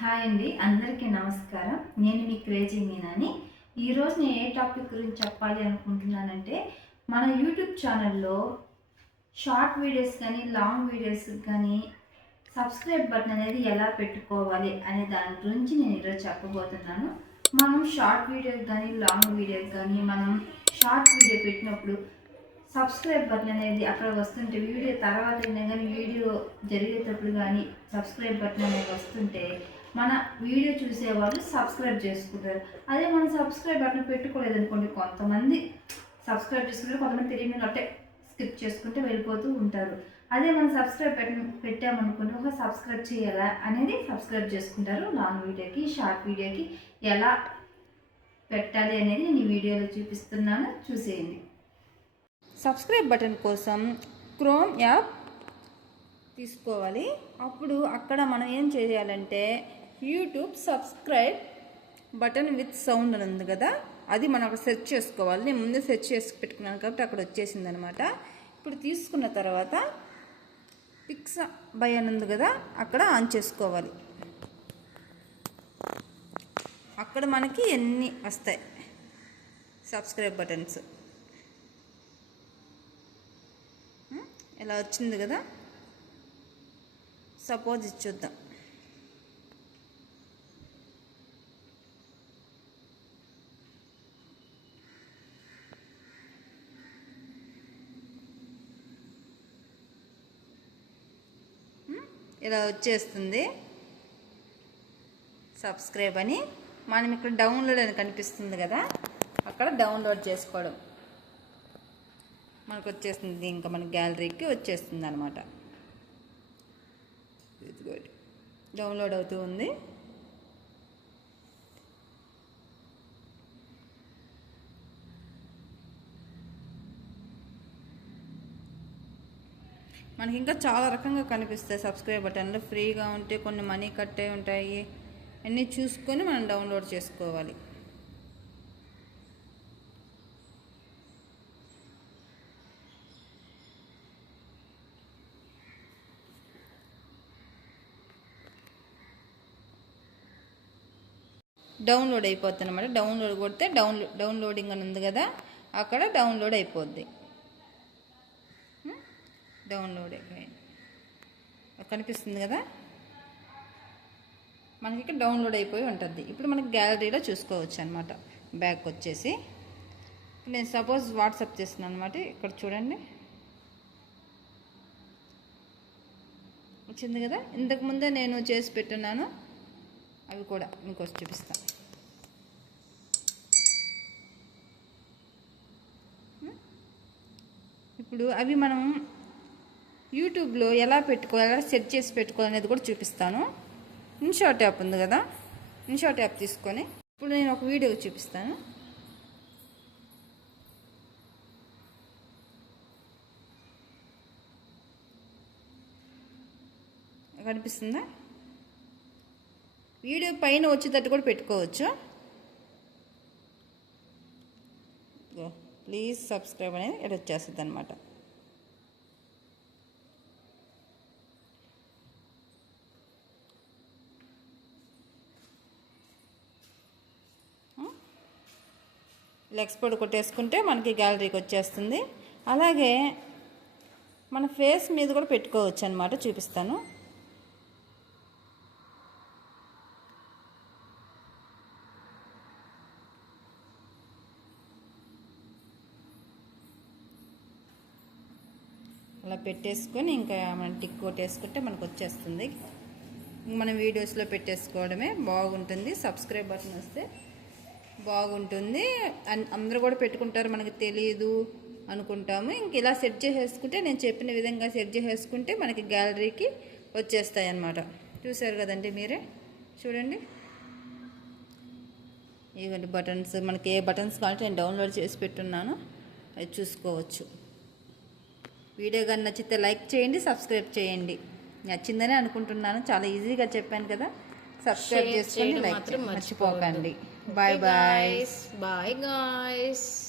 Hi అండి, అందరికీ నమస్కారం. నేను మీ క్రేజీ మీనాని. ఈరోజు నేను ఏ టాపిక్ గురించి చెప్పాలి అనుకుంటున్నానంటే, మన యూట్యూబ్ ఛానల్లో షార్ట్ వీడియోస్ కానీ లాంగ్ వీడియోస్ కానీ సబ్స్క్రైబ్ బటన్ అనేది ఎలా పెట్టుకోవాలి అనే దాని గురించి నేను ఈరోజు చెప్పబోతున్నాను. మనం షార్ట్ వీడియోకి కానీ లాంగ్ వీడియోకి కానీ మనం షార్ట్ వీడియో పెట్టినప్పుడు సబ్స్క్రైబ్ బటన్ అనేది అక్కడ వస్తుంటే వీడియో తర్వాత కానీ వీడియో జరిగేటప్పుడు కానీ సబ్స్క్రైబ్ బటన్ అనేది వస్తుంటే మన వీడియో చూసేవాళ్ళు సబ్స్క్రైబ్ చేసుకుంటారు. అదే మనం సబ్స్క్రైబ్ బటన్ పెట్టుకోలేదు అనుకోండి, కొంతమంది సబ్స్క్రైబ్ చేసుకుంటారు, కొంతమంది తెలియనట్టే స్కిప్ చేసుకుంటే వెళ్ళిపోతూ ఉంటారు. అదే మనం సబ్స్క్రైబ్ బటన్ పెట్టామనుకోండి, ఒక సబ్స్క్రైబ్ చేయాలా అనేది సబ్స్క్రైబ్ చేసుకుంటారు. లాంగ్ వీడియోకి షార్ట్ వీడియోకి ఎలా పెట్టాలి అనేది నేను ఈ వీడియోలో చూపిస్తున్నాను, చూసేయండి. సబ్స్క్రైబ్ బటన్ కోసం క్రోమ్ యాప్ తీసుకోవాలి. అప్పుడు అక్కడ మనం ఏం చేయాలంటే YouTube subscribe button with sound అని ఉంది కదా, అది మనం అక్కడ సెర్చ్ చేసుకోవాలి. నేను ముందే సెర్చ్ చేసి పెట్టుకున్నాను కాబట్టి అక్కడ వచ్చేసింది అనమాట. ఇప్పుడు తీసుకున్న తర్వాత పిక్స్ బై అని ఉంది కదా, అక్కడ ఆన్ చేసుకోవాలి. అక్కడ మనకి ఎన్ని వస్తాయి సబ్స్క్రైబ్ బటన్స్, ఇలా వచ్చింది కదా. సపోజ్ ఇది చూద్దాం. ఇలా వచ్చేస్తుంది సబ్స్క్రైబ్ అని. మనం ఇక్కడ డౌన్లోడ్ అని కనిపిస్తుంది కదా, అక్కడ డౌన్లోడ్ చేసుకోవడం మనకు వచ్చేస్తుంది. ఇంకా మన గ్యాలరీకి వచ్చేస్తుంది అనమాట. డౌన్లోడ్ అవుతూ ఉంది. మనకి ఇంకా చాలా రకంగా కనిపిస్తాయి సబ్స్క్రైబ్ బటన్లు. ఫ్రీగా ఉంటే కొన్ని మనీ కట్టే ఉంటాయి. అన్నీ చూసుకొని మనం డౌన్లోడ్ చేసుకోవాలి. డౌన్లోడ్ అయిపోతుంది అనమాట. డౌన్లోడ్ కొడితే డౌన్లోడింగ్ అని ఉంది కదా, అక్కడ డౌన్లోడ్ అయిపోద్ది. డౌన్లోడ్ కనిపిస్తుంది కదా, మనకి ఇక్కడ డౌన్లోడ్ అయిపోయి ఉంటుంది. ఇప్పుడు మనకి గ్యాలరీలో చూసుకోవచ్చు అనమాట. బ్యాక్ వచ్చేసి నేను సపోజ్ వాట్సాప్ చేస్తున్నాను అనమాట. ఇక్కడ చూడండి వచ్చింది కదా. ఇంతకుముందే నేను చేసి పెట్టున్నాను, అవి కూడా మీకు వచ్చి చూపిస్తాను. ఇప్పుడు అవి మనం యూట్యూబ్లో ఎలా పెట్టుకోవాలి, ఎలా సెట్ చేసి పెట్టుకోవాలి అనేది కూడా చూపిస్తాను. ఇన్షాట్ యాప్ ఉంది కదా, ఇన్షాట్ యాప్ తీసుకొని ఇప్పుడు నేను ఒక వీడియో చూపిస్తాను. కనిపిస్తుందా? వీడియో పైన వచ్చేటట్టు కూడా పెట్టుకోవచ్చు. ప్లీజ్ సబ్స్క్రైబ్ అనేది ఇక్కడ వచ్చేస్తుంది అనమాట. ఇలా ఎక్స్పోర్ట్ కొట్టేసుకుంటే మనకి గ్యాలరీకి వచ్చేస్తుంది. అలాగే మన ఫేస్ మీద కూడా పెట్టుకోవచ్చు అనమాట. చూపిస్తాను. అలా పెట్టేసుకొని ఇంకా మనం టిక్ కొట్టేసుకుంటే మనకు వచ్చేస్తుంది. మనం వీడియోస్లో పెట్టేసుకోవడమే బాగుంటుంది. సబ్స్క్రైబ్ బటన్ వస్తే బాగుంటుంది. అందరూ కూడా పెట్టుకుంటారు, మనకి తెలియదు అనుకుంటాము. ఇంక ఇలా సెట్ చేసేసుకుంటే, నేను చెప్పిన విధంగా సెట్ చేసేసుకుంటే మనకి గ్యాలరీకి వచ్చేస్తాయి అన్నమాట. చూసారు కదండి మీరే, చూడండి. ఇవన్నీ బటన్స్, మనకి ఏ బటన్స్ కావాలంటే నేను డౌన్లోడ్ చేసి పెట్టున్నాను, అది చూసుకోవచ్చు. వీడియో కానీ నచ్చితే లైక్ చేయండి, సబ్స్క్రైబ్ చేయండి. నచ్చిందని అనుకుంటున్నాను. చాలా ఈజీగా చెప్పాను కదా. సబ్స్క్రైబ్ చేసుకోండి, లైక్ మర్చిపోకండి. Bye bye. Bye guys.